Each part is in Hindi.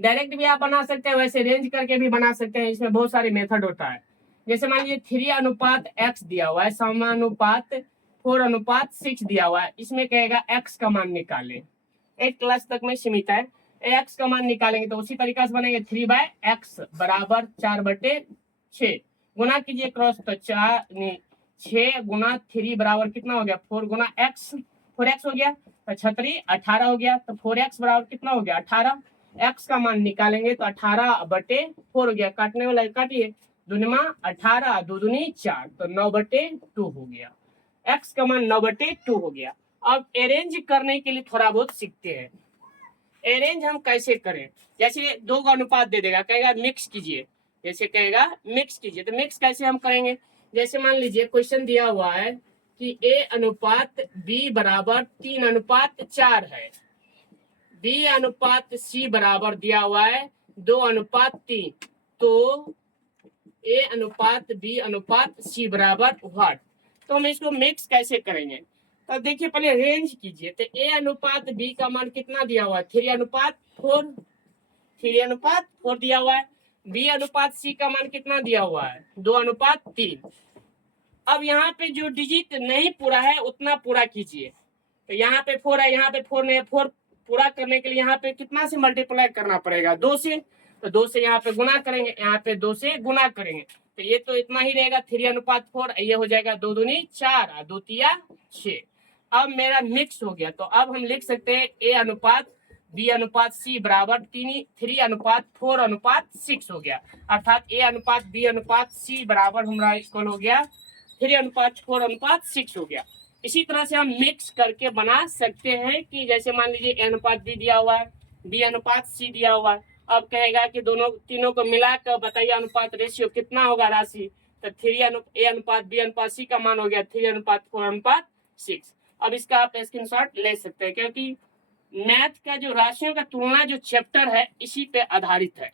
डायरेक्ट भी आप बना सकते हैं, वैसे रेंज करके भी बना सकते हैं। इसमें बहुत सारे मेथड होता है। जैसे मान लीजिए 3:x दिया हुआ है, समानुपात 4:6 दिया हुआ है। इसमें कहेगा x का मान निकालें। 8 क्लास तक में सीमित है। x का मान निकालेंगे तो उसी तरीका से बनेंगे 3/x बराबर 4/6 गुना कीजिए क्रॉस, तो 6 गुना 3 बराबर कितना हो गया 4 गुना x, 4x हो गया, तो 18 हो गया, तो 4x बराबर कितना हो गया 18। x का मान निकालेंगे तो 18/4 हो गया, काटने वाला काटिए, दुनिया 18 दूनी 4, तो 9/2 हो गया। x का मान 9/2 हो गया। अब अरेंज करने के लिए थोड़ा बहुत सीखते हैं। अरेंज हम कैसे करें, जैसे 2 का अनुपात दे देगा, कहेगा मिक्स कीजिए, जैसे कहेगा मिक्स कीजिए, तो मिक्स कैसे हम करेंगे। जैसे मान लीजिए क्वेश्चन दिया हुआ है कि A/B बराबर 3:4 है, B/C बराबर दिया हुआ है 2:3, तो A/B/C बराबर व्हाट। तो हम इसको मिक्स कैसे करेंगे, तो देखिए पहले रेंज कीजिए, तो A/B का मान कितना दिया हुआ है 3:4, 3:4 दिया हुआ है। B/C का मान कितना दिया हुआ है 2:3। अब यहाँ पे जो डिजिट नहीं पूरा है उतना पूरा कीजिए, तो यहाँ पे 4 है, यहाँ पे 4 नहीं है, 4 पूरा करने के लिए यहाँ पे कितना से मल्टीप्लाई करना पड़ेगा 2 से, तो 2 से यहाँ पे गुना करेंगे, यहाँ पे 2 से गुना करेंगे, तो ये तो इतना ही रहेगा 3:4, ये हो जाएगा 2 दूनी 4 और 2 तिया 6। अब मेरा मिक्स हो गया, तो अब हम लिख सकते हैं A/B/C बराबर 3:4:6 हो गया, अर्थात A/B/C बराबर हमारा इक्वल हो गया 3:4:6 हो गया। इसी तरह से हम मिक्स करके बना सकते हैं कि जैसे मान लीजिए A/B दिया हुआ है, B/C दिया हुआ है। अब कहेगा कि तीनों को मिलाकर बताइए अनुपात रेशियो कितना होगा राशि, तो A/B/C का मान हो गया 3:4:6। अब इसका आप स्क्रीनशॉट ले सकते हैं, क्योंकि मैथ का जो राशियों का तुलना जो चैप्टर है इसी पे आधारित है।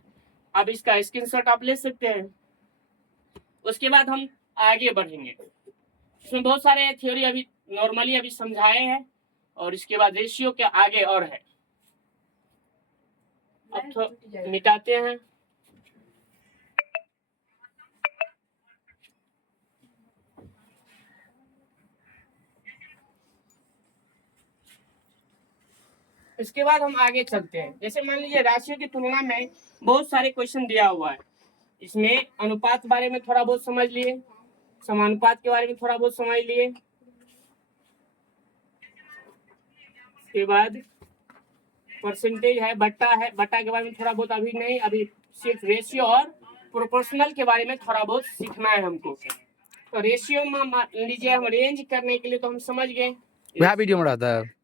अब इसका स्क्रीनशॉट आप ले सकते हैं। उसके बाद हम आगे बढ़ेंगे, इसमें बहुत सारे थ्योरी अभी नॉर्मली अभी समझाए हैं, और इसके बाद रेशियो के आगे और है। अब तो मिटाते हैं। इसके बाद हम आगे चलते हैं। जैसे मान लीजिए राशियों की तुलना में बहुत सारे क्वेश्चन दिया हुआ है, इसमें अनुपात के बारे में थोड़ा बहुत समझ लिए, समानुपात के बारे में थोड़ा बहुत समझ लिए, उसके बाद परसेंटेज है, बट्टा है, बट्टा के बारे में थोड़ा बहुत अभी नहीं, अभी सिर्फ रेशियो और प्रोपोर्शनल के बारे में थोड़ा बहुत सीखना है हमको। तो रेशियो में मान लीजिए हम रेंज करने के लिए तो हम समझ गए, वीडियो में रहता है